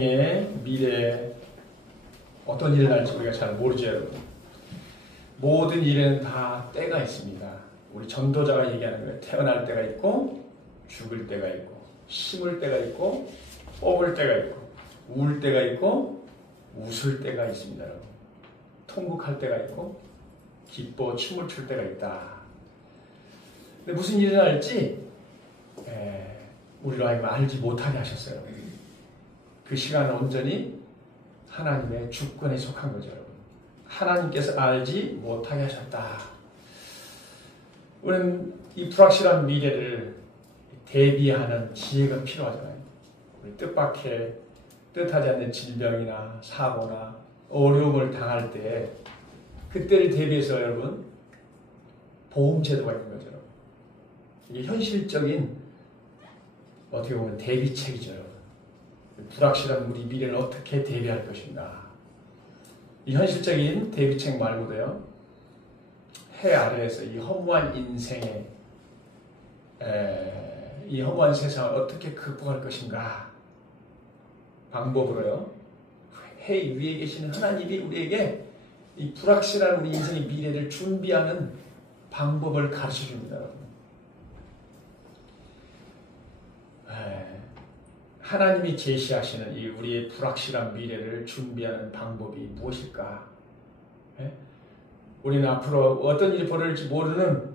미래에 어떤 일이 날지 우리가 잘 모르죠, 여러분. 모든 일에는 다 때가 있습니다. 우리 전도자가 얘기하는 거예요. 태어날 때가 있고 죽을 때가 있고 심을 때가 있고 뽑을 때가 있고 울 때가 있고 웃을 때가 있습니다, 여러분. 통곡할 때가 있고 기뻐 춤을 출 때가 있다. 근데 무슨 일이 날지 우리로 하여금 알지 못하게 하셨어요. 그 시간은 온전히 하나님의 주권에 속한 거죠, 여러분. 하나님께서 알지 못하게 하셨다. 우리는 이 불확실한 미래를 대비하는 지혜가 필요하잖아요. 우리 뜻밖의 뜻하지 않는 질병이나 사고나 어려움을 당할 때 그때를 대비해서 여러분 보험제도가 있는 거죠. 여러분. 이게 현실적인 어떻게 보면 대비책이죠. 여러분. 불확실한 우리 미래를 어떻게 대비할 것인가. 이 현실적인 대비책 말고도요. 해 아래에서 이 허무한 인생에 이 허무한 세상을 어떻게 극복할 것인가 방법으로요. 해 위에 계시는 하나님이 우리에게 이 불확실한 우리 인생의 미래를 준비하는 방법을 가르쳐 줍니다. 여러분. 하나님이 제시하시는 이 우리의 불확실한 미래를 준비하는 방법이 무엇일까? 우리는 앞으로 어떤 일이 벌어질지 모르는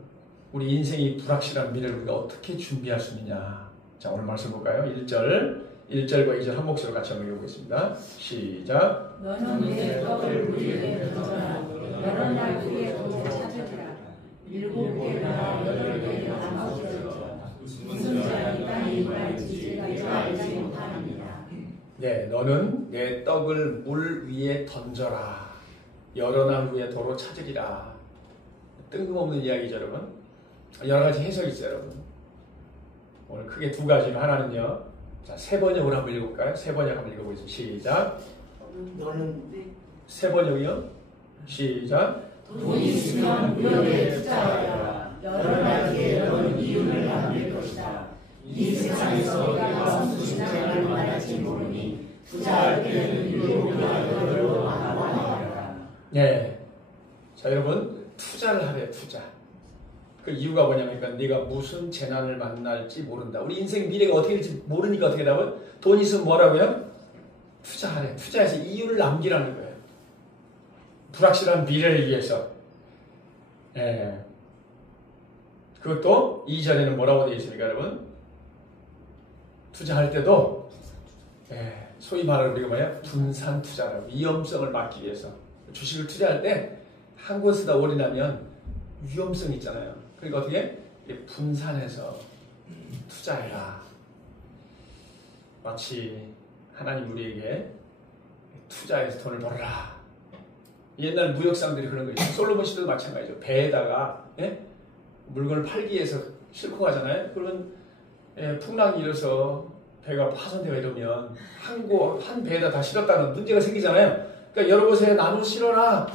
우리 인생의 불확실한 미래를 우리가 어떻게 준비할 수 있느냐. 자, 오늘 말씀 볼까요? 1절과 2절 한 목소리로 같이 한번 읽어보겠습니다. 시작. 너는 내 떡을 우리에게 던져라. 여러 날 우리의 돈을 찾으라. 7개 나라 8개 나눠주라. 무슨 자이 땅에 임할지 내가 알지 못하느니라. 네, 너는 내 떡을 물 위에 던져라. 여러 날 후에 도로 찾으리라. 뜬금없는 이야기죠, 여러분. 여러 가지 해석이 있어요, 여러분. 오늘 크게 두 가지로. 하나는요. 자, 세 번역으로 한번 읽어볼까요? 세 번역 한번 읽어보겠습니다. 시작. 너는 세 번역이요. 시작. 돈이 있으면 무역에 투자하여라. 여러 날 뒤에 너는 이윤을 남길 것이다. 이 세상에서 내가 무슨 장을 말할지 모르니 투자할 때에는 유혹이나 너로 아마하여라. 네. 자, 여러분, 투자를 하래요, 투자. 그 이유가 뭐냐면, 네가 무슨 재난을 만날지 모른다. 우리 인생 미래가 어떻게 될지 모르니까 어떻게 되냐면, 돈 있으면 뭐라고요? 투자하래. 투자해서 이윤을 남기라는 거예요. 불확실한 미래를 위해서. 예. 그것도 2절에는 뭐라고 되어 있습니까, 여러분? 투자할 때도, 소위 말하는 우리가 뭐야? 분산 투자라고. 위험성을 막기 위해서. 주식을 투자할 때, 한 곳에다 올인하면 위험성이 있잖아요. 그러니까 어떻게? 분산해서 투자해라. 마치 하나님 우리에게 투자해서 돈을 벌어라. 옛날 무역상들이 그런 거 있어요. 솔로몬 시대도 마찬가지죠. 배에다가 물건을 팔기 위해서 싣고 가잖아요. 그러면 풍랑이 일어서 배가 파손되고 이러면 한 배에다 다 실었다는 문제가 생기잖아요. 그러니까 여러 곳에 나눠 실어라.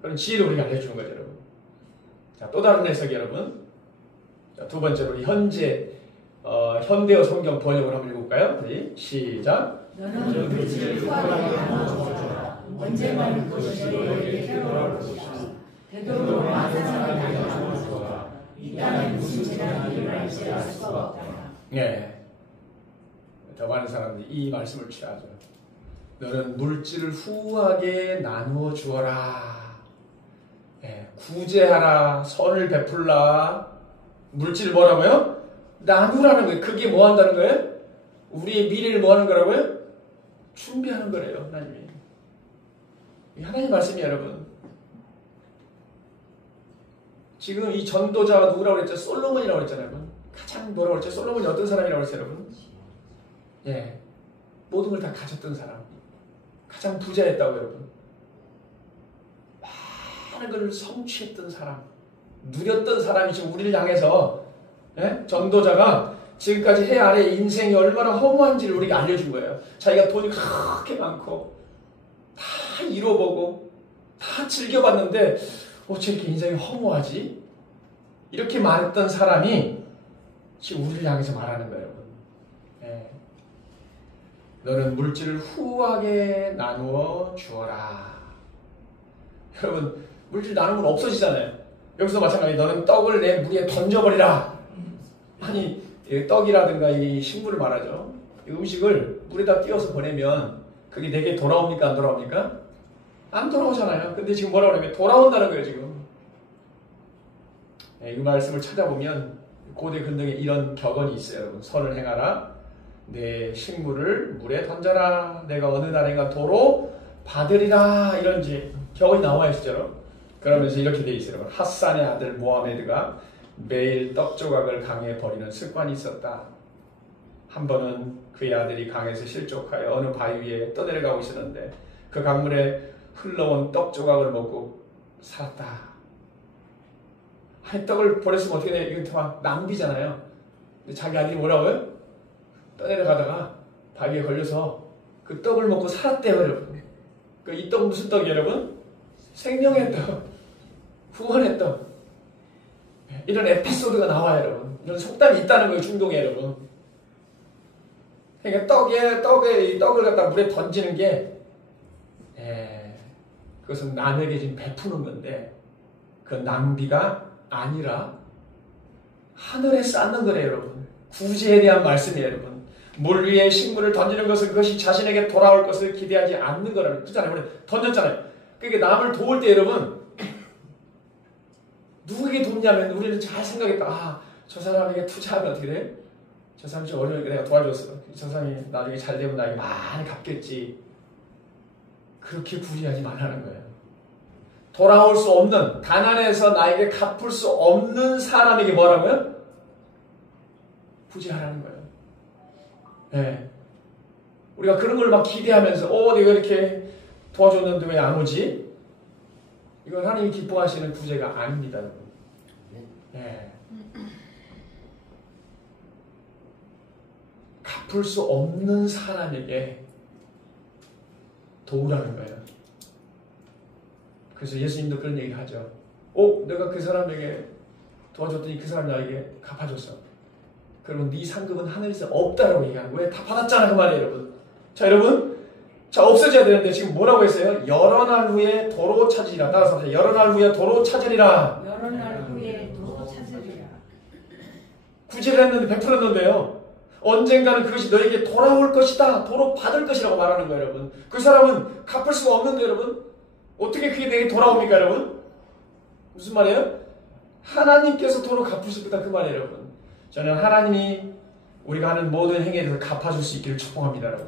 그런 지혜를 우리가 알려주는 거죠, 여러분. 자, 또 다른 해석이 여러분. 자, 두 번째로 현대어 성경 번역을 한번 읽어볼까요? 네, 시작. 너는 물질을 후하게 나눠주어라. 언제만 그것이 너에게 필요할 것이다. 되도록 많은 사람에게 나눠주어라. 이 땅에 무슨 재난이 일어날지 알 수가 없다. 네. 더 많은 사람들이 이 말씀을 취하죠. 너는 물질을 후하게 나누어 주어라. 구제하라. 선을 베풀라. 물질을 뭐라고요? 나누라는 거예요. 그게 뭐 한다는 거예요? 우리의 미래를 뭐 하는 거라고요? 준비하는 거래요, 하나님이. 하나님 말씀이 여러분. 지금 이 전도자가 누구라고 그랬죠? 솔로몬이라고 그랬잖아요, 여러분. 가장 뭐라고 그랬죠? 솔로몬이 어떤 사람이라고 그랬어요, 여러분? 모든 걸 다 가졌던 사람. 가장 부자였다고, 여러분. 많은 걸 성취했던 사람. 누렸던 사람이 지금 우리를 향해서 전도자가 지금까지 해 아래 인생이 얼마나 허무한지를 우리가 알려준 거예요. 자기가 돈이 그렇게 많고 다 이뤄보고 다 즐겨봤는데 어째 이렇게 인생이 허무하지? 이렇게 말했던 사람이 지금 우리를 향해서 말하는 거예요, 여러분. 너는 물질을 후하게 나누어 주어라. 여러분, 물질 나누면 없어지잖아요. 여기서 마찬가지 너는 떡을 내 물에 던져버리라. 아니, 떡이라든가 이 식물을 말하죠. 이 음식을 물에다 띄워서 보내면 그게 내게 돌아옵니까? 안 돌아옵니까? 안 돌아오잖아요. 근데 지금 뭐라고 그러면 돌아온다는 거예요, 지금. 이 말씀을 찾아보면 고대 근동에 이런 격언이 있어요. 여러분. 선을 행하라. 내 식물을 물에 던져라. 내가 어느 날인가 도로 받으리라. 이런 격언이 나와요, 실제로. 그러면서 이렇게 돼 있어요. 여러분. 핫산의 아들 모하메드가 매일 떡 조각을 강에 버리는 습관이 있었다. 한 번은 그의 아들이 강에서 실족하여 어느 바위 위에 떠내려가고 있었는데 그 강물에 흘러온 떡 조각을 먹고 살았다. 아니, 떡을 버렸으면 어떻게 돼? 이건 막 낭비잖아요. 근데 자기 아들이 뭐라고요? 떠내려가다가 바위에 걸려서 그 떡을 먹고 살았대요, 여러분. 이 떡은 무슨 떡이에요, 여러분? 생명의 떡, 구원의 떡. 이런 에피소드가 나와요, 여러분. 이런 속담이 있다는 거예요, 중동에, 여러분. 그러니까 떡에 이 떡을 갖다 물에 던지는 게, 그것은 남에게 지금 베푸는 건데, 그 낭비가 아니라 하늘에 쌓는 거래요, 여러분. 구제에 대한 말씀이에요, 여러분. 물 위에 식물을 던지는 것은 그것이 자신에게 돌아올 것을 기대하지 않는 거라는 거예요. 그렇잖아요. 우리 던졌잖아요. 그러니까 남을 도울 때, 여러분, 누구에게 돕냐면 우리는 잘 생각했다. 저 사람에게 투자하면 어떻게 돼? 저 사람이 좀 어려우니까 내가 도와줬어. 저 사람이 나중에 잘 되면 나에게 많이 갚겠지. 그렇게 구제하지 말라는 거예요. 돌아올 수 없는, 가난해서 나에게 갚을 수 없는 사람에게 뭐라고요? 구제하라는 거예요. 네. 우리가 그런 걸 막 기대하면서 내가 이렇게 도와줬는데 왜 안 오지? 이건 하나님이 기뻐하시는 구제가 아닙니다. 네. 갚을 수 없는 사람에게 도우라는 거예요. 그래서 예수님도 그런 얘기 하죠. 내가 그 사람에게 도와줬더니 그 사람이 나에게 갚아줬어. 그러면 네 상급은 하늘에서 없다라고 얘기하는 거예요. 다 받았잖아, 그 말이에요, 여러분. 자, 여러분. 자, 없어져야 되는데 지금 뭐라고 했어요? 여러 날 후에 도로 찾으리라. 따라서 하세요. 여러 날 후에 도로 찾으리라. 여러 날 후에 도로 찾으리라. 구제를 했는데 베풀었는데요. 언젠가는 그것이 너에게 돌아올 것이다. 도로 받을 것이라고 말하는 거예요, 여러분. 그 사람은 갚을 수가 없는데, 여러분. 어떻게 그게 내게 돌아옵니까, 여러분? 무슨 말이에요? 하나님께서 도로 갚으실 거다, 그 말이에요, 여러분. 저는 하나님이 우리가 하는 모든 행위에 대해서 갚아줄 수 있기를 축복합니다, 여러분.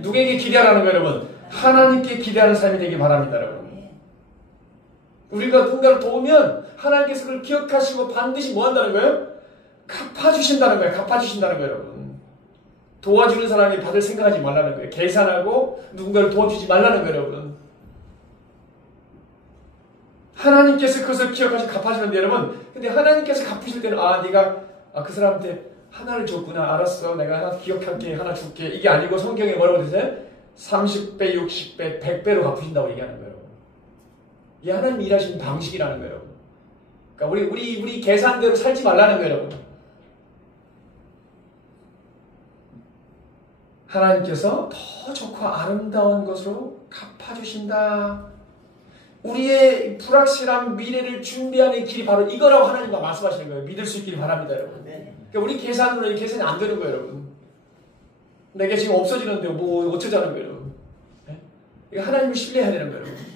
누구에게 기대하라는 거예요, 여러분? 하나님께 기대하는 삶이 되기 바랍니다, 여러분. 우리가 누군가를 도우면 하나님께서 그걸 기억하시고 반드시 뭐 한다는 거예요? 갚아주신다는 거예요. 갚아주신다는 거예요, 여러분. 도와주는 사람이 받을 생각하지 말라는 거예요. 계산하고 누군가를 도와주지 말라는 거예요, 여러분. 하나님께서 그것을 기억하시고 갚아주는데, 여러분. 근데 하나님께서 갚으실 때는 네가 그 사람한테 하나를 줬구나. 알았어. 내가 하나 기억할게. 하나 줄게. 이게 아니고 성경에 뭐라고 되세요? 30배, 60배, 100배로 갚으신다고 얘기하는 거예요. 이게 하나님 일하시는 방식이라는 거예요. 그러니까 우리 계산대로 살지 말라는 거예요, 여러분. 하나님께서 더 좋고 아름다운 것으로 갚아주신다. 우리의 불확실한 미래를 준비하는 길이 바로 이거라고 하나님과 말씀하시는 거예요. 믿을 수 있기를 바랍니다, 여러분. 그러니까 우리 계산으로 계산이 안 되는 거예요, 여러분. 내게 지금 없어지는데 뭐 어쩌자는 거예요, 여러분. 이거 하나님을 신뢰해야 되는 거예요, 여러분.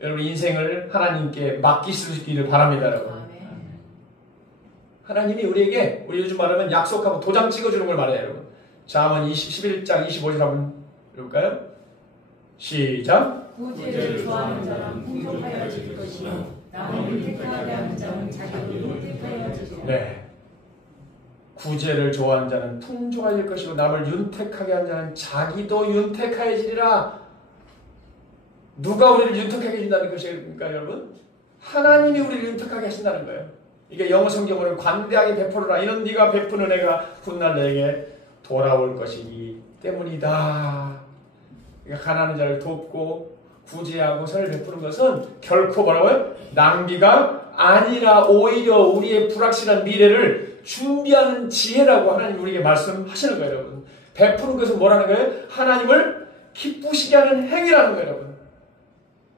여러분 인생을 하나님께 맡기시기를 바랍니다, 여러분. 하나님이 우리에게 우리 요즘 말하면 약속하고 도장 찍어주는 걸 말해요, 여러분. 잠언 11장 25절 한번 읽을까요? 시작. 구제를 좋아하는 자는 풍족하여질 것이요 남을 윤택하게 하는 자는 자기도 윤택하여지리라. 네. 구제를 좋아하는 자는 풍족하여질 것이고 남을 윤택하게 하는 자는 자기도 윤택하여지리라. 누가 우리를 윤택하게 해준다는 것입니까, 여러분? 하나님이 우리를 윤택하게 하신다는 거예요. 이게 영어 성경으로는 관대하게 베풀어라. 이는 네가 베푸는 애가 훗날 내게 돌아올 것이기 때문이다. 그러니까 가난한 자를 돕고 구제하고 선을 베푸는 것은 결코 뭐라고요? 낭비가 아니라 오히려 우리의 불확실한 미래를 준비하는 지혜라고 하나님 우리에게 말씀하시는 거예요, 여러분. 베푸는 것은 뭐라는 거예요? 하나님을 기쁘시게 하는 행위라는 거예요, 여러분.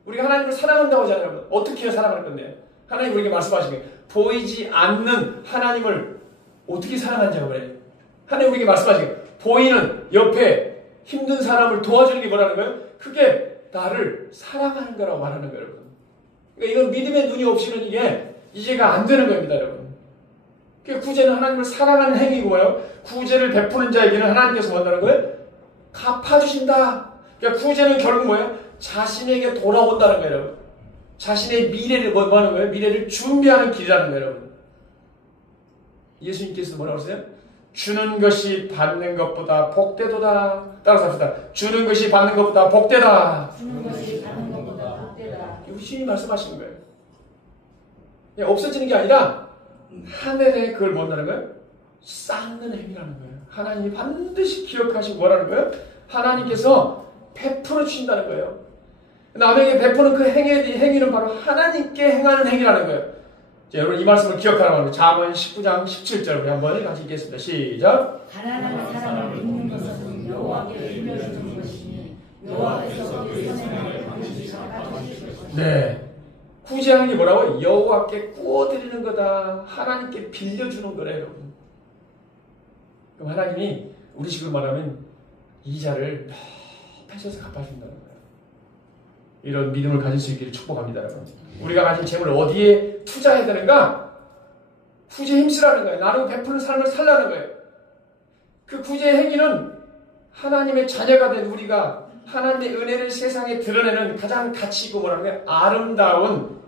우리가 하나님을 사랑한다고 하잖아요, 여러분. 어떻게 해야 사랑할 건데? 하나님 우리에게 말씀하신 거예요. 보이지 않는 하나님을 어떻게 사랑하는지라고 그래요. 하나님 우리에게 말씀하신 거예요. 보이는 옆에 힘든 사람을 도와주는 게 뭐라는 거예요? 그게 나를 사랑하는 거라고 말하는 거예요, 여러분. 그러니까 이건 믿음의 눈이 없이는 이게 이해가 안 되는 겁니다, 여러분. 그러니까 구제는 하나님을 사랑하는 행위고요. 구제를 베푸는 자에게는 하나님께서 뭐라는 거예요? 갚아주신다. 그러니까 구제는 결국 뭐예요? 자신에게 돌아온다는 거예요, 여러분. 자신의 미래를 뭐 하는 거예요? 미래를 준비하는 길이라는 거예요, 여러분. 예수님께서 뭐라고 하세요? 주는 것이 받는 것보다 복되도다. 따라서 합시다. 주는 것이 받는 것보다 복되다. 주는 것이 받는 것보다 복되다. 이거 주님이 말씀하시는 거예요. 그냥 없어지는 게 아니라 하늘에 그걸 뭐라는 거예요? 쌓는 행위라는 거예요. 하나님이 반드시 기억하시고 뭐라는 거예요? 하나님께서 베풀어 주신다는 거예요. 남에게 베푸는 그 행위는 바로 하나님께 행하는 행위라는 거예요. 자, 여러분 이 말씀을 기억하라고 합니다. 잠언 19장 17절 우리 한번 같이 읽겠습니다. 시작. 가난한 사람을 돕는 것은 여호와께 빌려주는 것이니 여호와께서 그 선행을 반드시 갚아주실 것이다. 네. 구제하는 게 뭐라고? 여호와께 구워드리는 거다. 하나님께 빌려주는 거래요, 여러분. 그럼 하나님이 우리 식으로 말하면 이자를 펴셔서 갚아준다는 거예요. 이런 믿음을 가질 수 있기를 축복합니다, 여러분. 우리가 가진 재물을 어디에 투자해야 되는가? 구제에 힘쓰라는 거예요. 나누고 베푸는 삶을 살라는 거예요. 그 구제의 행위는 하나님의 자녀가 된 우리가 하나님의 은혜를 세상에 드러내는 가장 가치 있고 뭐라는 거예요? 아름다운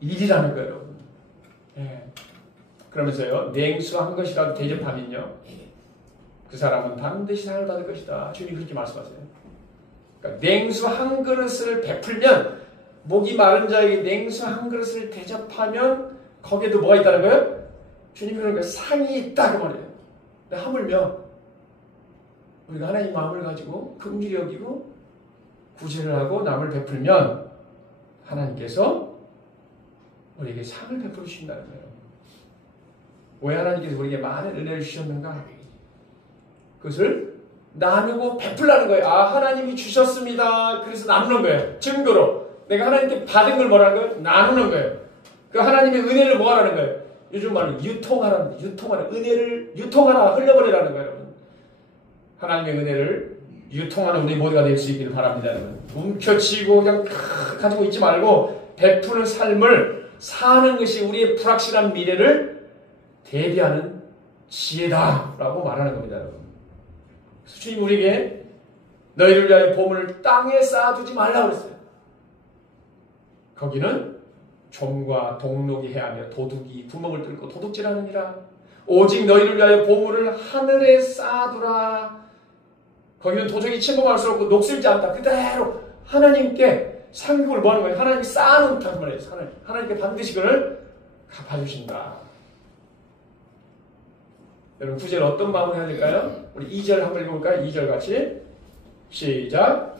일이라는 거예요, 여러분. 네. 그러면서요, 냉수한 것이라도 대접하면요, 그 사람은 반드시 상을 받을 것이다. 주님이 그렇게 말씀하세요. 그러니까 냉수 한 그릇을 베풀면, 목이 마른 자에게 냉수 한 그릇을 대접하면 거기에도 뭐가 있다는 거예요? 주님이 그러니까 상이 있다 그 말이에요. 근데 하물며 우리가 하나님 마음을 가지고 긍휼히 여기고 구제를 하고 남을 베풀면 하나님께서 우리에게 상을 베풀어 주신다는 거예요. 왜 하나님께서 우리에게 많은 은혜를 주셨는가? 그것을 나누고 베풀라는 거예요. 아, 하나님이 주셨습니다. 그래서 나누는 거예요. 증거로. 내가 하나님께 받은 걸 뭐라는 거예요? 나누는 거예요. 그 하나님의 은혜를 뭐 하라는 거예요? 요즘 말로 유통하라는, 은혜를 유통하라, 흘려버리라는 거예요, 여러분. 하나님의 은혜를 유통하는 우리 모두가 될 수 있기를 바랍니다, 여러분. 움켜쥐고 그냥 가지고 있지 말고 베푸는 삶을 사는 것이 우리의 불확실한 미래를 대비하는 지혜다라고 말하는 겁니다, 여러분. 주님 우리에게 너희를 위하여 보물을 땅에 쌓아두지 말라고 그랬어요. 거기는 종과 동록이 해하며 도둑이 구멍을 뚫고 도둑질하느니라. 오직 너희를 위하여 보물을 하늘에 쌓아두라. 거기는 도적이 침범할 수 없고 녹슬지 않다. 그대로 하나님께 상급을 뭐 하는 거예요? 하나님이 쌓아놓다는 말이에요. 하나님께 반드시 그걸 갚아주신다. 여러분 구제를 어떤 마음으로 해야 될까요? 우리 2절 한번 읽어볼까요? 2절 같이 시작.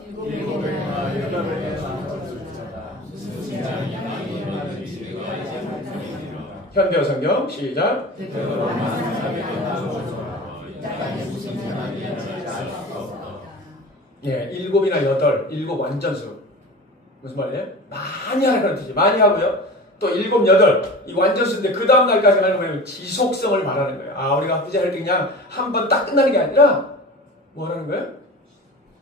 현대어 성경 시작. 예, 7이나 8, 7 완전수. 무슨 말이에요? 많이 하라는 뜻이죠. 많이 하고요. 또 7, 8, 이 완전수인데 그 다음날까지 하는 거예요. 지속성을 말하는 거예요. 아, 우리가 구제할 때 그냥 한 번 딱 끝나는 게 아니라 뭐라는 거예요?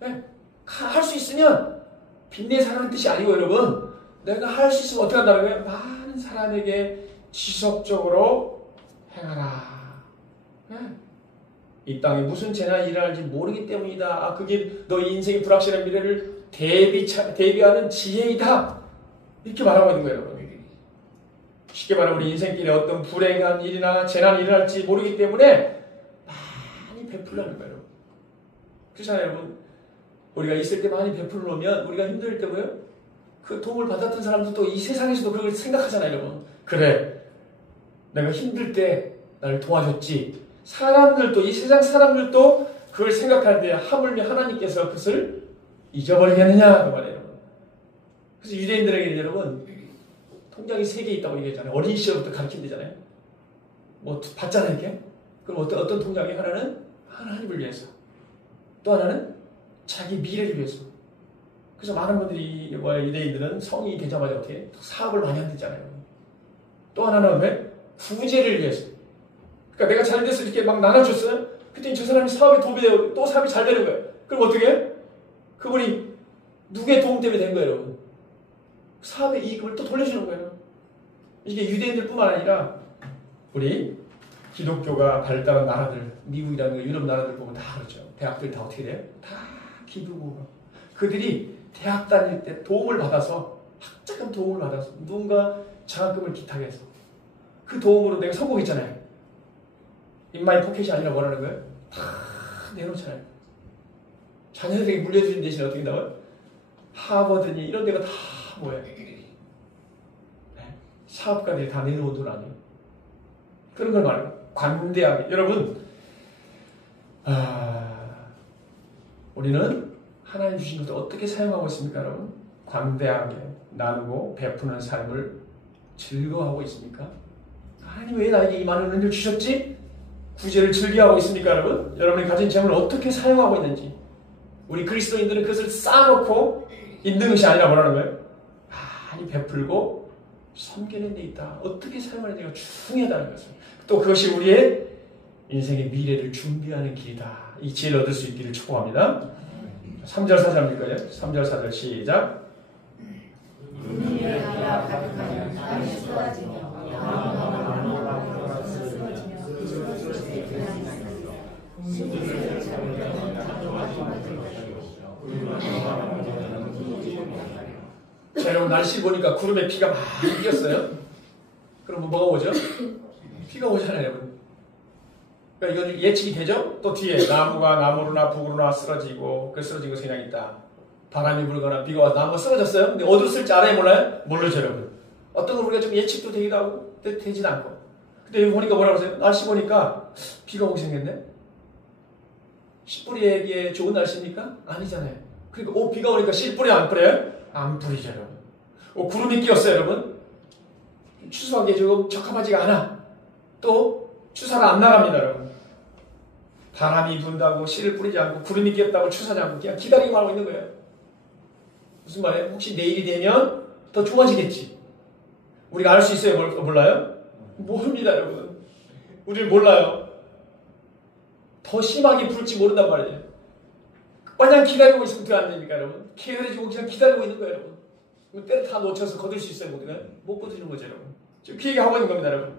네, 할 수 있으면 빚내사라는 뜻이 아니고 여러분, 내가 할 수 있으면 어떻게 한다는 거예요? 많은 사람에게 지속적으로 행하라. 네. 이 땅에 무슨 재난이 일어날지 모르기 때문이다. 아, 그게 너 인생의 불확실한 미래를 대비하는 지혜이다. 이렇게 말하고 있는 거예요, 여러분. 쉽게 말하면 우리 인생길에 어떤 불행한 일이나 재난이 일어날지 모르기 때문에 많이 베풀라는 거예요. 그렇잖아요, 여러분. 우리가 있을 때 많이 베풀려면 우리가 힘들 때고요. 그 도움을 받았던 사람들도 이 세상에서도 그걸 생각하잖아요, 여러분. 그래, 내가 힘들 때 나를 도와줬지. 사람들도, 이 세상 사람들도 그걸 생각하는데 하물며 하나님께서 그것을 잊어버리겠느냐 그 말이에요. 그래서 유대인들에게 여러분 통장이 3개 있다고 얘기했잖아요. 어린 시절부터 가르친대잖아요. 뭐 받잖아요, 이렇게. 그럼 어떤 통장이? 하나는 하나님을 위해서, 또 하나는 자기 미래를 위해서. 그래서 많은 분들이 유대인들은 성이 되자마자 어떻게 사업을 많이 한다잖아요. 또 하나는 왜? 부재를 위해서. 그러니까 내가 잘 돼서 이렇게 막 나눠줬어요. 그랬더니 저 사람이 사업에 도움이 되고 또 사업이 잘 되는 거예요. 그럼 어떻게 해? 그분이 누구의 도움 때문에 된 거예요, 여러분? 사업의 이익을 또 돌려주는 거예요. 이게 유대인들뿐만 아니라 우리 기독교가 발달한 나라들, 미국이라는 유럽 나라들 보면 다 그렇죠. 대학들 다 어떻게 돼요? 다 기독교가. 그들이 대학 다닐 때 도움을 받아서, 학자금 도움을 받아서 누군가 장학금을 기탁 해서 그 도움으로 내가 성공했잖아요. 인마이 포켓이 아니라 뭐라는 거예요? 다 내놓잖아요. 자녀들에게 물려주는 대신에 어떻게 나와요? 하버드니 이런 데가 다 뭐예요? 사업가들이 다 내놓은 돈 아니에요? 그런 걸 말해요. 관대하게. 여러분, 우리는 하나님 주신 것을 어떻게 사용하고 있습니까, 여러분? 관대하게 나누고 베푸는 삶을 즐거워하고 있습니까? 하나님 왜 나에게 이 많은 은혜를 주셨지? 구제를 즐겨하고 있습니까, 여러분? 여러분이 가진 재물을 어떻게 사용하고 있는지. 우리 그리스도인들은 그것을 쌓아놓고 있는 것이 아니라 뭐라는 거예요? 많이 베풀고 섬기는 데 있다. 어떻게 사용하느냐가 중요하다는 것을. 또 그것이 우리의 인생의 미래를 준비하는 길이다. 이 지혜를 얻을 수 있기를 축복합니다. 3절 4절입니까요? 3절 4절 시작. 자, 여러분 날씨 보니까 구름에 비가 많이 끼었어요. 그럼 뭐가 오죠? 비가 오잖아요, 여러분. 그러니까 이건 예측이 되죠? 또 뒤에 나무나 북으로나 쓰러지고 그 쓰러진 것에 그냥 있다. 바람이 불거나 비가 와서 나무가 쓰러졌어요. 근데 어디로 쓸지 알아요, 몰라요? 모르죠, 여러분. 어떤 건 우리가 좀 예측도 되기도 하고 되진 않고. 근데 여기 보니까 뭐라고 하세요? 날씨 보니까 비가 오게 생겼네? 씨뿌리에게 좋은 날씨입니까? 아니잖아요. 그러니까 비가 오니까 씨뿌리 안 뿌려요? 안 뿌리죠, 여러분. 구름이 끼었어요, 여러분. 추수하기에 조금 적합하지가 않아. 또 추사가 안 나갑니다, 여러분. 바람이 분다고 씨를 뿌리지 않고 구름이 끼었다고 추사하지 않고 그냥 기다리기만 하고 있는 거예요. 무슨 말이에요? 혹시 내일이 되면 더 좋아지겠지. 우리가 알 수 있어요? 몰라요? 모릅니다, 여러분. 우리는 몰라요. 더 심하게 불지 모른단 말이에요. 마냥 기다리고 있으면 어떻게 안 됩니까, 여러분? 게으르지고 그냥 기다리고 있는 거예요, 여러분. 때를 다 놓쳐서 거둘 수 있어요, 우리가? 못 거두는 거죠, 여러분. 지금 그 얘기하고 있는 겁니다, 여러분.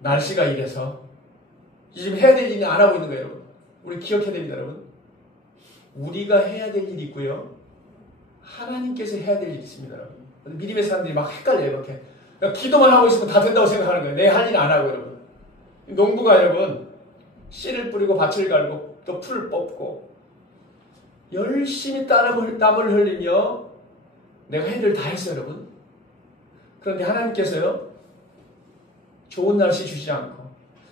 날씨가 이래서 지금 해야 될 일이 안 하고 있는 거예요, 여러분. 우리 기억해야 됩니다, 여러분. 우리가 해야 될 일이 있고요. 하나님께서 해야 될 일이 있습니다, 여러분. 믿음의 사람들이 막 헷갈려요, 이렇게. 그러니까 기도만 하고 있으면 다 된다고 생각하는 거예요. 내 할 일 안 하고, 여러분. 농부가 여러분, 씨를 뿌리고 밭을 갈고 또 풀을 뽑고 열심히 땀을 흘리며 내가 해야 될 다 했어요, 여러분. 그런데 하나님께서요, 좋은 날씨 주시지 않고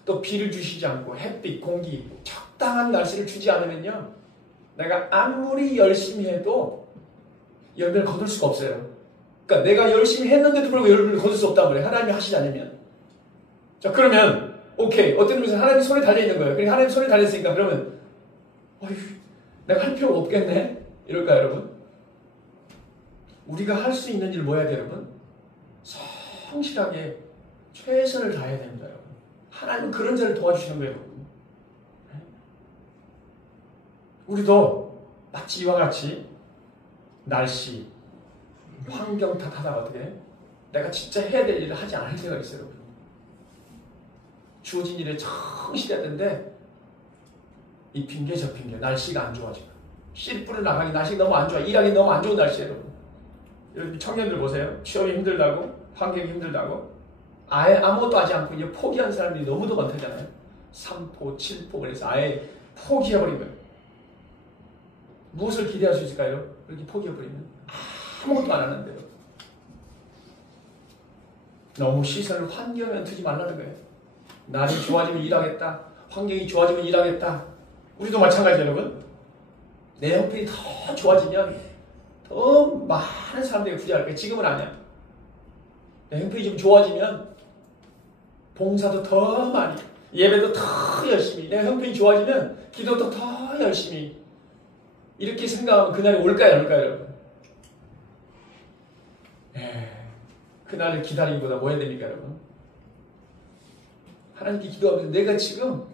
또 비를 주시지 않고 햇빛, 공기, 적당한 날씨를 주지 않으면요, 내가 아무리 열심히 해도 열매를 거둘 수가 없어요. 그러니까 내가 열심히 했는데도 불구하고 열매를 거둘 수 없단 말이에요. 하나님이 하시지 않으면. 자, 그러면 오케이. 어떤 의미에서 하나님 손에 달려있는 거예요. 그러니까 하나님 손에 달려있으니까 그러면 어휴, 내가 할 필요가 없겠네? 이럴까요, 여러분? 우리가 할 수 있는 일 뭐 해야 돼요, 여러분? 성실하게 최선을 다해야 됩니다, 여러분. 하나님은 그런 자를 도와주시는 거예요, 여러분. 우리도 마치 이와 같이 날씨, 환경 탓하다가 어떻게 해? 내가 진짜 해야 될 일을 하지 않을 때가 있어요, 여러분. 주어진 일에 성실해야 되는데 이 핑계 저 핑계, 날씨가 안 좋아지고 씨 뿌려 나가기 날씨가 너무 안 좋아, 일하기 너무 안 좋은 날씨예요, 여러분. 여러분 청년들 보세요. 취업이 힘들다고, 환경이 힘들다고 아예 아무것도 하지 않고 이제 포기한 사람들이 너무도 많다잖아요. 3포, 7포 그래서 아예 포기해버린 거예요. 무엇을 기대할 수 있을까요? 그렇게 포기해버리면 아무것도 안 하는데요. 너무 시선을 환경에 두지 말라는 거예요. 날이 좋아지면 일하겠다. 환경이 좋아지면 일하겠다. 우리도 마찬가지예요, 여러분. 내 형편이 더 좋아지면 더 많은 사람들이 부자할 거예요. 지금은 아니야. 내 형편이 좀 좋아지면 봉사도 더 많이, 예배도 더 열심히, 내 형편이 좋아지면 기도도 더 열심히, 이렇게 생각하면 그날이 올까요, 안 올까요, 여러분? 그날을 기다리기보다 뭐 해야 됩니까, 여러분? 하나님께 기도하면서 내가 지금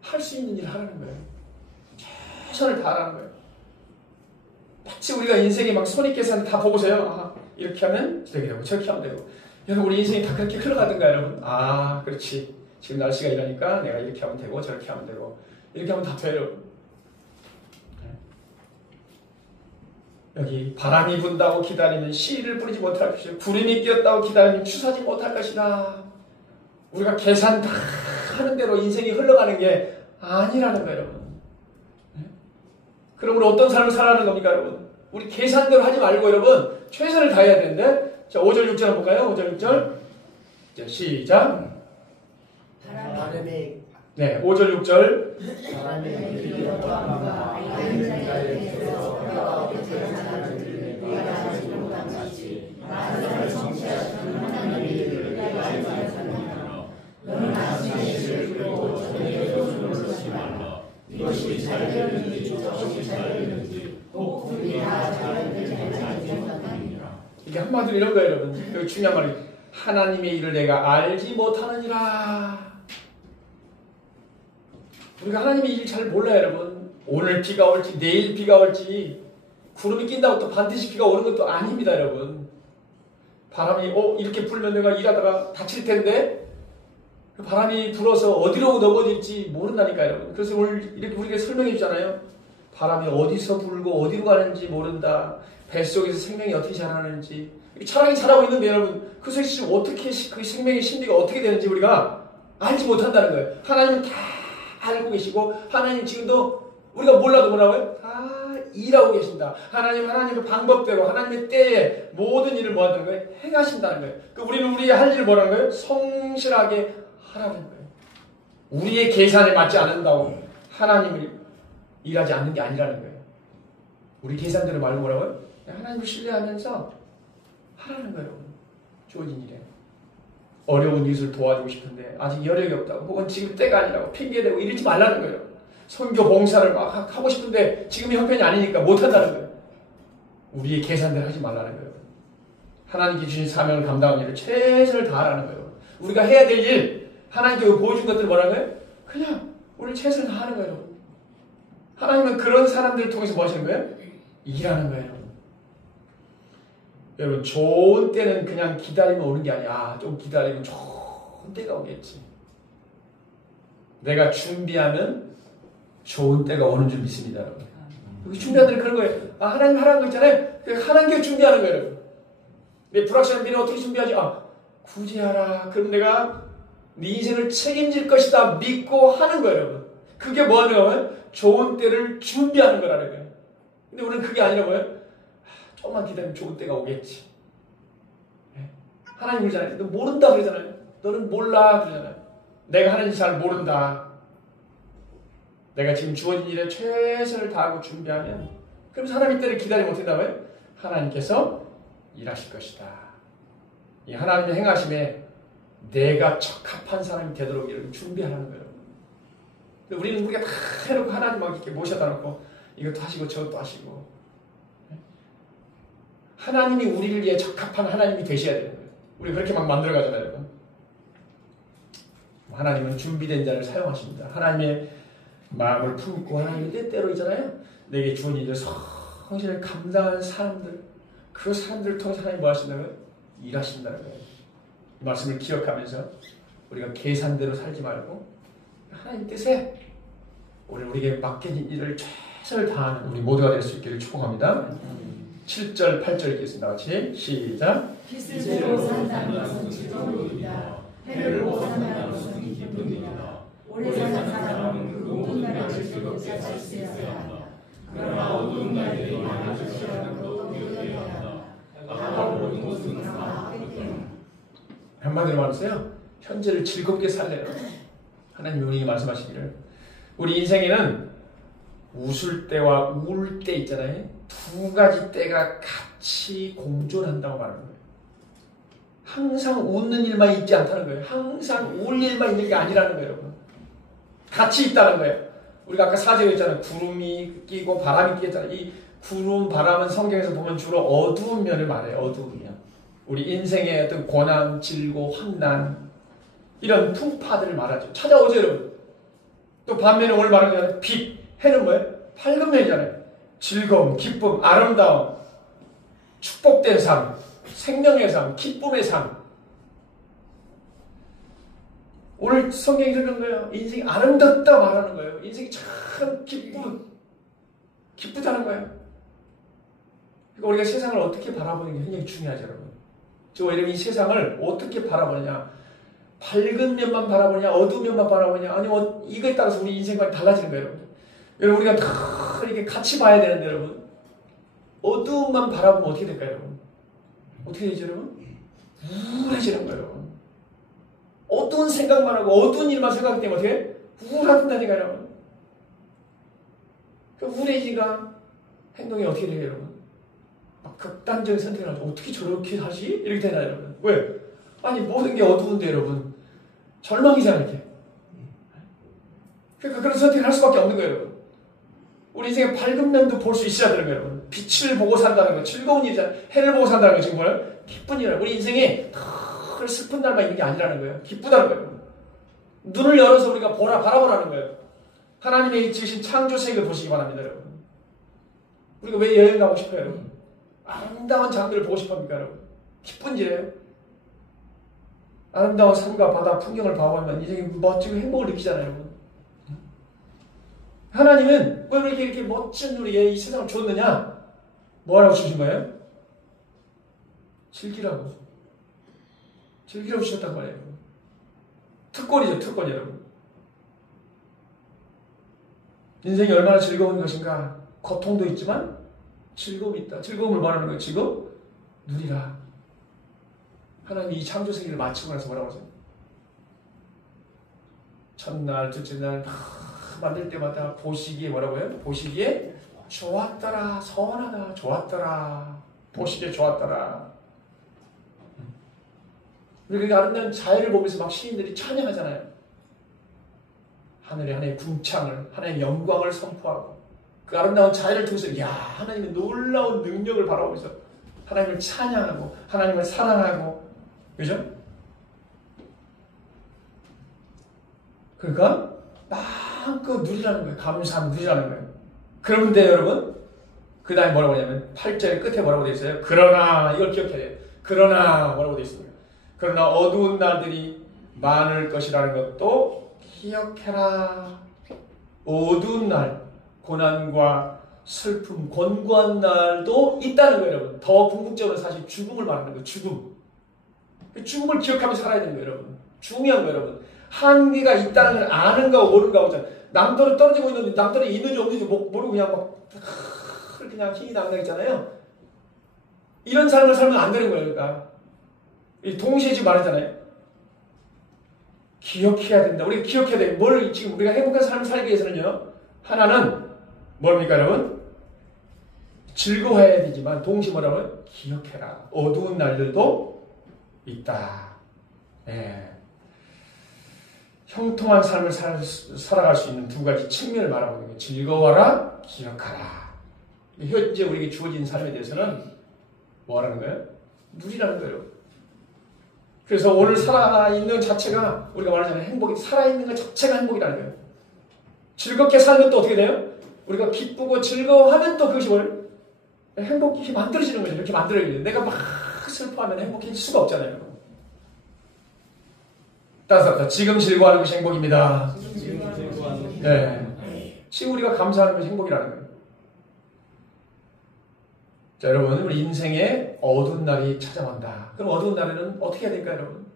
할 수 있는 일을 하라는 거예요. 최선을 다하라는 거예요. 마치 우리가 인생에 막 손익계산 다 보고서요. 아, 이렇게 하면 되게 되고 저렇게 하면 되고. 여러분, 우리 인생이 다 그렇게 흘러가던가, 여러분? 아, 그렇지. 지금 날씨가 이러니까 내가 이렇게 하면 되고 저렇게 하면 되고 이렇게 하면 다 돼요, 여러분. 여기 바람이 분다고 기다리면 씨를 뿌리지 못할 것이요 구름이 끼었다고 기다리면 추수하지 못할 것이다. 우리가 계산 다 하는 대로 인생이 흘러가는 게 아니라는 거예요, 여러분. 그럼 우리 어떤 삶을 살아가는 겁니까, 여러분? 우리 계산대로 하지 말고, 여러분, 최선을 다해야 되는데. 자, 5절 6절 한번 볼까요? 5절 6절. 자, 시작. 바람에 네, 5절 6절. 바람에 여호와가 하나님의 자리에서 내가 하지 못한 같이 나를 성취하시는 하나님의 일을 내가 알지 못하느니라. 너는 아침에 실고 저녁에 소주를 먹지 말라. 이것이 잘 되는지 저것이 잘 되는지 꼭 둘이 다 잘 되는지 알지 못하느니라. 이게 한마디로 이런 거예요, 여러분. 여기 중요한 말이 하나님의 일을 내가 알지 못하느니라. 우리가 하나님의 일 잘 몰라요, 여러분. 오늘 비가 올지 내일 비가 올지 구름이 낀다고 또 반드시 비가 오는 것도 아닙니다, 여러분. 바람이 이렇게 불면 내가 일하다가 다칠 텐데 그 바람이 불어서 어디로 넘어질지 모른다니까요, 여러분. 그래서 오늘 이렇게 우리가 설명해 주잖아요. 바람이 어디서 불고 어디로 가는지 모른다. 뱃속에서 생명이 어떻게 자라는지. 차라리 살아고 있는데, 여러분, 그 속에서 어떻게 그 생명의 신비가 어떻게 되는지 우리가 알지 못한다는 거예요. 하나님은 다 알고 계시고 하나님 지금도 우리가 몰라도 뭐라고요? 다 일하고 계신다. 하나님의 방법대로 하나님의 때에 모든 일을 뭐 하는 거예요? 행하신다는 거예요. 우리는 우리의 할 일을 뭐라는 거예요? 성실하게 하라는 거예요. 우리의 계산에 맞지 않는다고 하나님을 일하지 않는 게 아니라는 거예요. 우리 계산대로 말고 뭐라고요? 하나님을 신뢰하면서 하라는 거예요. 주어진 일에. 어려운 이웃을 도와주고 싶은데 아직 여력이 없다고, 혹은 지금 때가 아니라고 핑계대고 이러지 말라는 거예요. 선교 봉사를 막 하고 싶은데 지금이 형편이 아니니까 못한다는 거예요. 우리의 계산대로 하지 말라는 거예요. 하나님께 주신 사명을 감당하는 일을 최선을 다하라는 거예요. 우리가 해야 될 일, 하나님께 보여준 것들을 뭐라는 거예요? 그냥 우리 최선을 다하는 거예요. 하나님은 그런 사람들을 통해서 뭐 하시는 거예요? 일하는 거예요. 여러분, 좋은 때는 그냥 기다리면 오는 게 아니야. 좀 기다리면 좋은 때가 오겠지. 내가 준비하면 좋은 때가 오는 줄 믿습니다, 여러분. 여기 준비하는 그런 거예요. 하나님 하라는 거 있잖아요. 하나님께 준비하는 거예요, 여러분. 내 불확실한 미래 어떻게 준비하지? 굳이 하라. 그럼 내가 네 인생을 책임질 것이다. 믿고 하는 거예요, 여러분. 그게 뭐냐면 좋은 때를 준비하는 거라는 거예요. 근데 우리는 그게 아니라 뭐예요? 조금만 기다리면 좋은 때가 오겠지. 하나님 그러잖아요. 너 모른다 그러잖아요. 너는 몰라 그러잖아요. 내가 하나님 잘 모른다. 내가 지금 주어진 일에 최선을 다하고 준비하면, 그럼 하나님 때를 기다리지 못한다고요? 하나님께서 일하실 것이다. 이 하나님의 행하심에 내가 적합한 사람이 되도록 이렇게 준비하라는 거예요. 우리는 우리가 다 해놓고 하나님 막 이렇게 모셔다 놓고 이것도 하시고 저것도 하시고, 하나님이 우리를 위해 적합한 하나님이 되셔야 되는 거예요. 우리 그렇게 막 만들어 가잖아요, 여러분. 하나님은 준비된 자를 사용하십니다. 하나님의 마음을 품고 하나님의 때때로 있잖아요. 내게 주은 일을 성실히 감당하는 사람들, 그 사람들을 통해서 하나님이 뭐 하신다고요? 일하신다는 거예요. 이 말씀을 기억하면서 우리가 계산대로 살지 말고 하나님 뜻에 우리에게 맡겨진 일을 최선을 다하는 우리 모두가 될 수 있기를 축복합니다. 7절, 8절 읽겠습니다. 같이 시작. 빛을 보고 산다는 것은 즐거움이다. 해를 보고 산다는 것은 기쁨이다. 오래 사는 사람은 그 모든 날을 즐겁게 살 수 있어야 한다. 그러나 어두운 날들이 많아질수록 더욱 두려워야 한다. 다가오는 곳은 다 뺏기는. 한마디로 말해서요, 현재를 즐겁게 살래요. 하나님이 우리에게 말씀하시기를, 우리 인생에는 웃을 때와 울 때 있잖아요. 두 가지 때가 같이 공존한다고 말하는 거예요. 항상 웃는 일만 있지 않다는 거예요. 항상 울 일만 있는 게 아니라는 거예요, 여러분. 같이 있다는 거예요. 우리가 아까 사제에 있잖아요. 구름이 끼고 바람이 끼었잖아요. 이 구름, 바람은 성경에서 보면 주로 어두운 면을 말해요. 어두운 면. 우리 인생의 어떤 고난, 질고, 환난 이런 풍파들을 말하죠. 찾아오죠, 여러분. 또 반면에 오늘 말하는 거는 빛, 해는 뭐예요? 밝은 면이잖아요. 즐거움, 기쁨, 아름다움, 축복된 삶, 생명의 삶, 기쁨의 삶. 오늘 성경이 그러는 거예요. 인생이 아름답다 말하는 거예요. 인생이 참 기쁘다는 거예요. 그러니까 우리가 세상을 어떻게 바라보는 게 굉장히 중요하죠, 여러분. 저 이런 이 세상을 어떻게 바라보느냐. 밝은 면만 바라보냐, 어두운 면만 바라보냐, 아니면 이거에 따라서 우리 인생관이 달라지는 거예요, 여러분. 여러분, 우리가 다 이렇게 같이 봐야 되는데, 여러분. 어두움만 바라보면 어떻게 될까요, 여러분? 어떻게 되죠, 여러분? 우울해지는 거예요, 여러분. 어두운 생각만 하고, 어두운 일만 생각하기 때문에 어떻게? 우울하다니까요, 여러분. 그 우울해지니까 행동이 어떻게 돼요, 여러분? 막 극단적인 선택을 하죠. 어떻게 저렇게 하지? 이렇게 되나요, 여러분? 왜? 아니, 모든 게 어두운데, 여러분. 절망이잖아요, 이렇게. 그러니까 그런 선택을 할 수밖에 없는 거예요, 여러분. 우리 인생의 밝은 면도 볼 수 있어야 되는 거예요, 여러분. 빛을 보고 산다는 거, 즐거운 일이잖아요. 해를 보고 산다는 거, 지금 뭐예요? 기쁜 일이에요. 우리 인생에 늘 슬픈 날만 있는 게 아니라는 거예요. 기쁘다는 거예요. 눈을 열어서 우리가 바라보라는 거예요. 하나님의 지으신 창조 세계를 보시기 바랍니다, 여러분. 우리가 왜 여행 가고 싶어요, 여러분? 아름다운 장면을 보고 싶어 합니까, 여러분? 기쁜 일이에요. 아름다운 산과 바다 풍경을 봐보면 인생이 멋지고 행복을 느끼잖아요, 여러분. 하나님은 왜 이렇게 멋진 우리에게 이 세상을 줬느냐? 뭐라고 주신 거예요? 즐기라고. 즐기라고 주셨단 말이에요. 특권이죠, 특권, 여러분. 인생이 얼마나 즐거운 것인가. 고통도 있지만 즐거움이 있다. 즐거움을 말하는 거예요. 지금 누리라. 하나님이 이 창조 세계를 마치고 나서 뭐라고 하세요? 첫날, 둘째 날 만들 때마다 보시기에 뭐라고 해요? 보시기에 좋았더라, 선하다, 좋았더라, 보시기에 좋았더라. 우리가 그 아름다운 자연을 보면서 막 시인들이 찬양하잖아요. 하늘의 궁창을, 하나님의 영광을 선포하고 그 아름다운 자연을 통해서 야, 하나님의 놀라운 능력을 바라보면서 하나님을 찬양하고 하나님을 사랑하고, 그죠? 그러니까 마음껏 누리라는 거예요. 감사하면 누리라는 거예요. 그런데 여러분, 그 다음에 뭐라고 하냐면 8절 끝에 뭐라고 되어 있어요? 그러나, 이걸 기억해야 돼요. 그러나 뭐라고 되어 있습니다. 그러나 어두운 날들이 많을 것이라는 것도 기억해라. 어두운 날, 고난과 슬픔, 곤고한 날도 있다는 거예요, 여러분. 더 궁극적으로 사실 죽음을 말하는 거예요. 죽음을 기억하면서 살아야 되는 거예요, 여러분. 중요한 거예요, 여러분. 한계가 있다는 걸 아는 거하고 모르는 거하고 있잖아요. 남들은 떨어지고 있는데 남들이 있는지 없는지 모르고 그냥 막 그냥 힘이 나는 거 있잖아요. 이런 삶을 살면 안 되는 거예요, 그러니까. 동시에 지금 말했잖아요. 기억해야 된다. 우리가 기억해야 돼요. 뭘 지금 우리가 행복한 삶을 살기 위해서는요. 하나는 뭡니까, 여러분? 즐거워해야 되지만 동시에 뭐라고요? 기억해라. 어두운 날들도 있다. 예. 형통한 삶을 살아갈 수 있는 두 가지 측면을 말하고 있는 거예요. 즐거워라, 기억하라. 현재 우리에게 주어진 삶에 대해서는 뭐라는 거예요? 누리라는 거예요. 그래서 오늘 살아있는 자체가 우리가 말하자면 행복이, 살아있는 것 자체가 행복이라는 거예요. 즐겁게 살면 또 어떻게 돼요? 우리가 기쁘고 즐거워하면 또 그것이 뭘? 행복이 만들어지는 거죠. 이렇게 만들어야 돼요. 내가 막 슬퍼하면 행복해질 수가 없잖아요. 따라서 지금 즐거워하는 것이 행복입니다. 네. 지금 우리가 감사하는 것이 행복이라는 거예요. 자, 여러분, 우리 인생에 어두운 날이 찾아온다. 그럼 어두운 날에는 어떻게 해야 될까요, 여러분?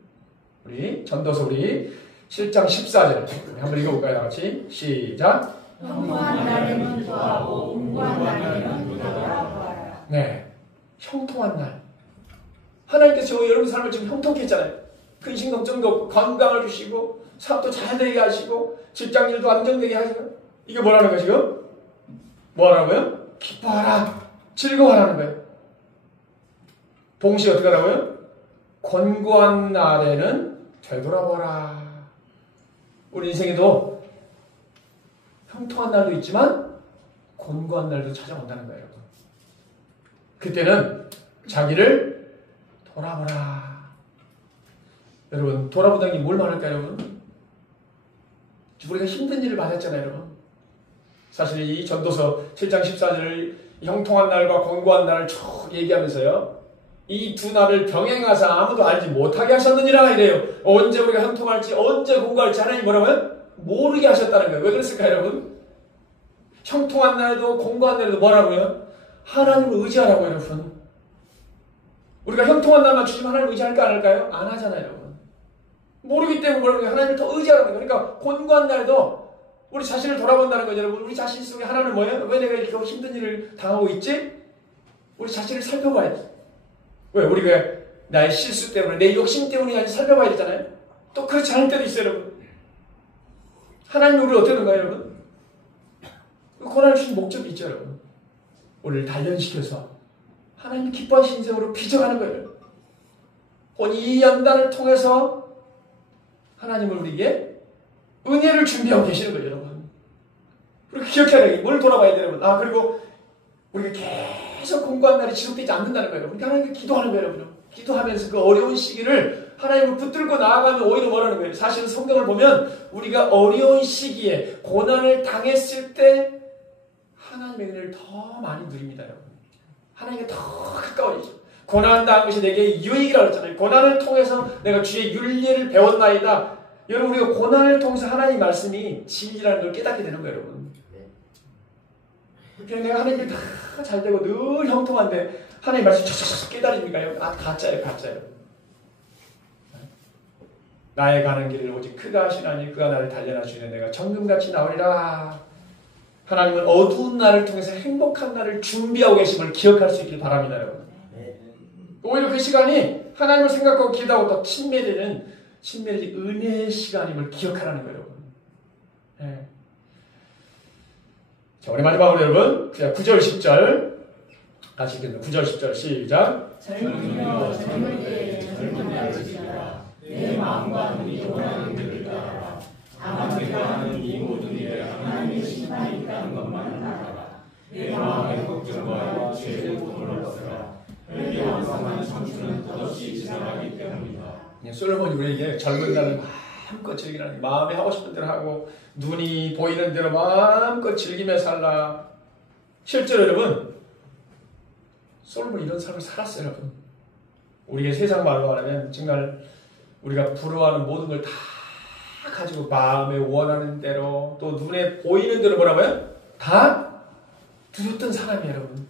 우리 전도서 우리 7장 14절 한번 읽어볼까요, 다 같이? 시작. 형통한 날에는 기도하고 공고한 날에는 기도하라. 네, 형통한 날. 하나님께서 여러분 삶을 지금 형통케 했잖아요. 근심 걱정도 없고 건강을 주시고 사업도 잘 되게 하시고 직장일도 안정되게 하시고, 이게 뭐라는 거예요, 지금? 뭐라고요? 기뻐하라, 즐거워하라는 거예요. 동시에 어떻게 하라고요? 곤고한 날에는 되돌아보라. 우리 인생에도 형통한 날도 있지만 곤고한 날도 찾아온다는 거예요, 여러분. 그때는 자기를 돌아보라. 여러분, 돌아보다는 게 뭘 말할까요, 여러분? 우리가 힘든 일을 맞았잖아요, 여러분. 사실 이 전도서 7장 14절을 형통한 날과 곤고한 날을 쭉 얘기하면서요, 이 두 날을 병행하사 아무도 알지 못하게 하셨느니라 이래요. 언제 우리가 형통할지 언제 곤고할지 하나님 뭐라고요? 모르게 하셨다는 거예요. 왜 그랬을까요, 여러분? 형통한 날에도 곤고한 날에도 뭐라고요? 하나님을 의지하라고요, 여러분. 우리가 형통한 날만 주시면 하나님을 의지할까 안 할까요? 안 하잖아요, 여러분. 모르기 때문에 뭐라고요? 하나님을 더 의지하라고요. 그러니까 곤고한 날에도 우리 자신을 돌아본다는 거죠, 여러분. 우리 자신 속에 하나는 뭐예요? 왜 내가 이렇게 힘든 일을 당하고 있지? 우리 자신을 살펴봐야지. 왜? 우리가 나의 실수 때문에, 내 욕심 때문에 살펴봐야 되잖아요. 또 그렇지 않을 때도 있어요, 여러분. 하나님이 우리를 어떻게 하는가요, 여러분? 고난을 주신 목적이 있죠, 여러분. 우리를 단련시켜서 하나님이 기뻐하신 인생으로 빚어가는 거예요. 오늘 이 연단을 통해서 하나님은 우리에게 은혜를 준비하고 계시는 거예요, 여러분. 우리가 기억해야 돼요. 뭘 돌아봐야 돼요, 여러분. 그리고 우리가 계속 공부한 날이 지속되지 않는다는 거예요. 그러니까 하나님께 기도하는 거예요, 여러분. 기도하면서 그 어려운 시기를 하나님을 붙들고 나아가면 오히려 뭐라는 거예요. 사실은 성경을 보면 우리가 어려운 시기에 고난을 당했을 때 하나님의 은혜를 더 많이 누립니다, 여러분. 하나님께 더 가까워지죠. 고난을 당한 것이 내게 유익이라고 했잖아요. 고난을 통해서 내가 주의 윤리를 배웠나이다. 여러분, 우리가 고난을 통해서 하나님 말씀이 진리라는 걸 깨닫게 되는 거예요, 여러분. 그냥 내가 하나님 일 다 잘 되고 늘 형통한데 하나님 말씀 척척척 깨달으니까요. 가짜예요, 가짜예요. 나의 가는 길을 오직 그가 하시나니 그가 나를 달려나 주시는 내가 정금같이 나오리라. 하나님은 어두운 날을 통해서 행복한 날을 준비하고 계심을 기억할 수 있길 바랍니다, 여러분. 오히려 그 시간이 하나님을 생각하고 기도하고 더 친밀해지는 은혜의 시간임을 기억하라는 거예요, 여러분. 네. 자, 우리 마지막으로 여러분, 9절, 10절 같이 읽겠습니다. 9절, 10절 시작. 젊은이여 젊을 때에 젊은 날이라 내 마음과 눈이 원하는 길을 따라라. 다만 내가 하는 이 모든 일에 하나님의 심판이 있다는 것만 알아라. 내 마음의 걱정과 죄의 고통을 없애라. 혈기 왕성한 청춘은 끝없이 지나가기 때문이다. 솔로몬이 우리에게 젊은 날을 마음껏 즐기라는, 마음에 하고 싶은 대로 하고 눈이 보이는 대로 마음껏 즐기며 살라. 실제로 여러분, 솔로몬이 이런 삶을 살았어요, 여러분. 우리의 세상 말로 말하면 정말 우리가 부러워하는 모든 걸 다 가지고 마음에 원하는 대로 또 눈에 보이는 대로 뭐라고요? 다 누렸던 사람이에요, 여러분.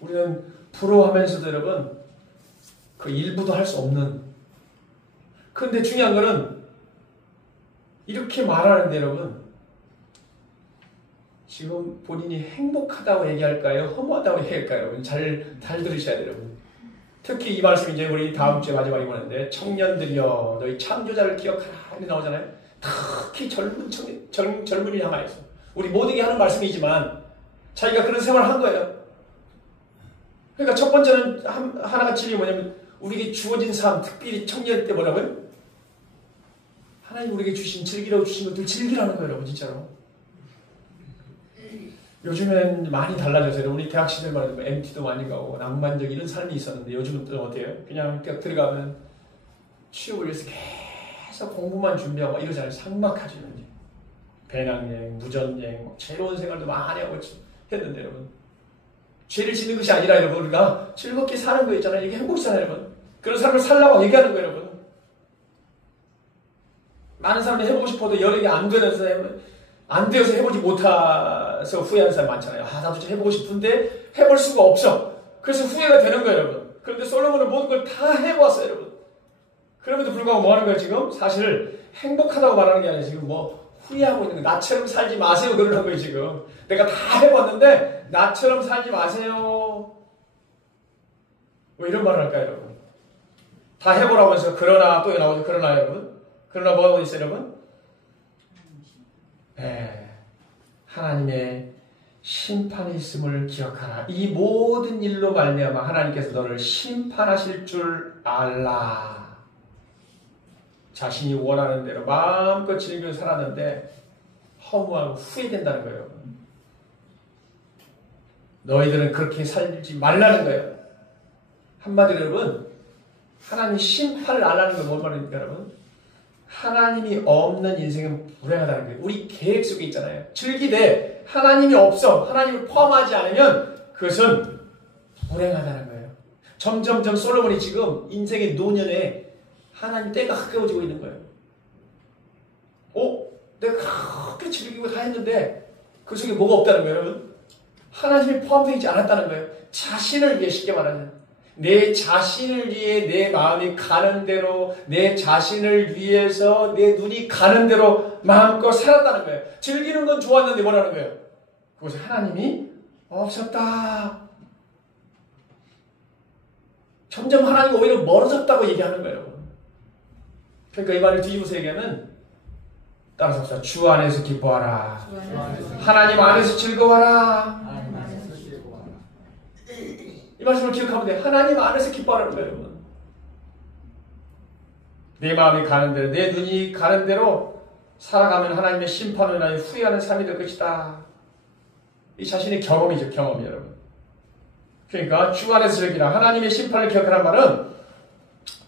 우리는 부러워하면서도 여러분 그 일부도 할 수 없는. 그런데 중요한 거는 이렇게 말하는데 여러분, 지금 본인이 행복하다고 얘기할까요? 허무하다고 얘기할까요? 여러분 잘 들으셔야 돼요, 여러분. 특히 이 말씀이 이제 우리 다음 주에 마지막에 보는데, 청년들이여 너희 창조자를 기억하라 이렇게 나오잖아요. 특히 젊은이 향하여서 우리 모두에게 하는 말씀이지만 자기가 그런 생활을 한 거예요. 그러니까 첫 번째는 하나가 진리 뭐냐면 우리에게 주어진 삶, 특별히 청년 때 뭐라고요? 하나님 우리에게 주신 즐기라고 주신 것들 즐기라는 거예요, 여러분. 진짜로. 요즘엔 많이 달라져서 우리 대학 시절만 해도 MT도 많이 가고 낭만적 이런 삶이 있었는데 요즘은 또 어때요? 그냥 딱 들어가면 취업을 위해서 계속 공부만 준비하고 이러잖아요. 삭막하죠. 배낭여행, 무전여행, 새로운 생활도 많이 하고 했는데 여러분, 죄를 짓는 것이 아니라 여러분, 우리가 즐겁게 사는 거 있잖아요. 이게 행복이잖아요, 여러분. 그런 삶을 살라고 얘기하는 거예요, 여러분. 많은 사람들이 해보고 싶어도 여력이 안 되어서 해보지 못해서 후회하는 사람 많잖아요. 나도 좀 해보고 싶은데 해볼 수가 없어. 그래서 후회가 되는 거예요, 여러분. 그런데 솔로몬은 모든 걸 다 해보았어요, 여러분. 그럼에도 불구하고 뭐 하는 거예요, 지금? 사실 행복하다고 말하는 게 아니라 지금 뭐 후회하고 있는 거예요. 나처럼 살지 마세요, 그러는 거예요, 지금. 내가 다 해봤는데 나처럼 살지 마세요. 왜 이런 말을 할까요, 여러분? 다 해보라고 해서 그러나 또 나오죠. 그러나 여러분. 그러나 뭐하고 있어요, 여러분? 하나님의 심판이 있음을 기억하라. 이 모든 일로 말미암아 하나님께서 너를 심판하실 줄 알라. 자신이 원하는 대로 마음껏 즐기며 살았는데 허무하고 후회된다는 거예요. 너희들은 그렇게 살지 말라는 거예요. 한마디로 여러분, 하나님 심판을 알라는 건 뭔 말입니까 여러분? 하나님이 없는 인생은 불행하다는 거예요. 우리 계획 속에 있잖아요. 즐기되 하나님이 없어, 하나님을 포함하지 않으면 그것은 불행하다는 거예요. 점점점 솔로몬이 지금 인생의 노년에 하나님 때가 가까워지고 있는 거예요. 내가 그렇게 즐기고 다 했는데 그 속에 뭐가 없다는 거예요 여러분? 하나님이 포함되어 있지 않았다는 거예요. 자신을 위해, 쉽게 말하면 내 자신을 위해 내 마음이 가는 대로, 내 자신을 위해서 내 눈이 가는 대로 마음껏 살았다는 거예요. 즐기는 건 좋았는데 뭐라는 거예요? 그것에 하나님이 없었다. 점점 하나님과 오히려 멀어졌다고 얘기하는 거예요. 그러니까 이 말을 뒤집어서 얘기하면, 따라서 합시다. 주 안에서 기뻐하라. 하나님 안에서 즐거워하라. 이 말씀을 기억하면 돼. 하나님 안에서 기뻐하라는 거예요, 여러분. 내 마음이 가는 대로, 내 눈이 가는 대로 살아가면 하나님의 심판을 인하여 후회하는 삶이 될 것이다. 이 자신의 경험이죠, 경험이 여러분. 그러니까 주 안에서 즐기라. 하나님의 심판을 기억하라는 말은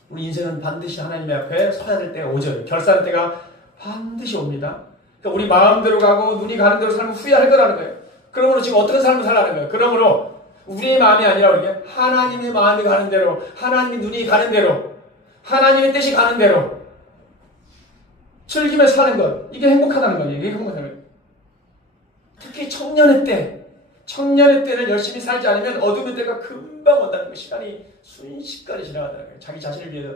우리 인생은 반드시 하나님 앞에 서야 될 때가 오죠. 결산할 때가 반드시 옵니다. 그러니까 우리 마음대로 가고 눈이 가는 대로 살면 후회할 거라는 거예요. 그러므로 지금 어떤 삶을 살라는 거예요. 그러므로 우리의 마음이 아니라 우리가 하나님의 마음이 가는 대로, 하나님의 눈이 가는 대로, 하나님의 뜻이 가는 대로 즐기며 사는 것, 이게 행복하다는 거예요. 이게 행복하다는 거예요. 특히 청년의 때를 열심히 살지 않으면 어둠의 때가 금방 온다는 거예요. 시간이 순식간에 지나간다는 거예요. 자기 자신을 위해서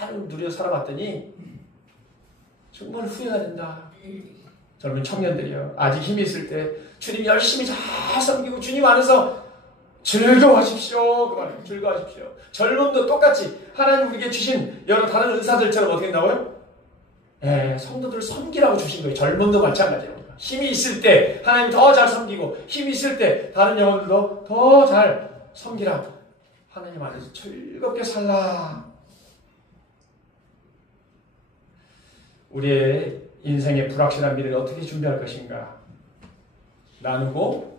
많은 누려 살아봤더니 정말 후회가 된다. 젊은 청년들이요, 아직 힘이 있을 때 주님 열심히 잘 섬기고 주님 안에서 즐거워하십시오. 그 말이에요. 즐거워하십시오. 젊음도 똑같이 하나님 우리에게 주신 여러 다른 은사들처럼 어떻게 된다고요? 성도들을 섬기라고 주신 거예요. 젊음도 마찬가지예요. 힘이 있을 때 하나님 더 잘 섬기고, 힘이 있을 때 다른 영혼들도 더 잘 섬기라. 하나님 안에서 즐겁게 살라. 우리의 인생의 불확실한 미래를 어떻게 준비할 것인가? 나누고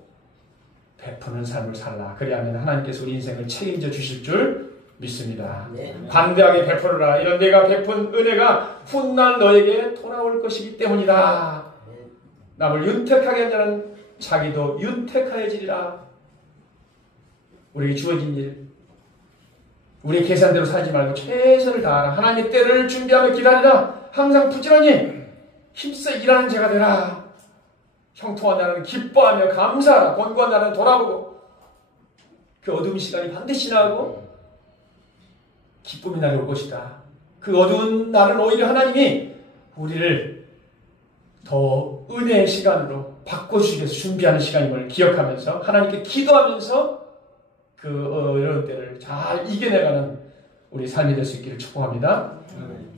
베푸는 삶을 살라. 그리하면 하나님께서 우리 인생을 책임져 주실 줄 믿습니다. 네. 관대하게 베풀어라. 이런 내가 베푼 은혜가 훗날 너에게 돌아올 것이기 때문이다. 남을 윤택하게 한 자는 자기도 윤택하여지리라. 우리에게 주어진 일, 우리의 계산대로 살지 말고 최선을 다하라. 하나님의 때를 준비하며 기다리라. 항상 부지런히 힘써 일하는 자가 되라. 형통한 나라는 기뻐하며 감사하라. 권고한 나라는 돌아보고, 그 어두운 시간이 반드시 지나고 기쁨이 날아올 것이다. 그 어두운 날은 오히려 하나님이 우리를 더 은혜의 시간으로 바꿔주시기 위해서 준비하는 시간임을 기억하면서 하나님께 기도하면서 이런 때를 잘 이겨내가는 우리 삶이 될 수 있기를 축복합니다.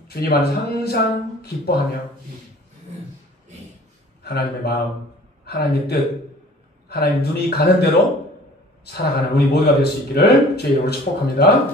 주님 안에서 항상 기뻐하며 하나님의 마음, 하나님의 뜻, 하나님 눈이 가는 대로 살아가는 우리 모두가 될 수 있기를 주의 이름으로 축복합니다.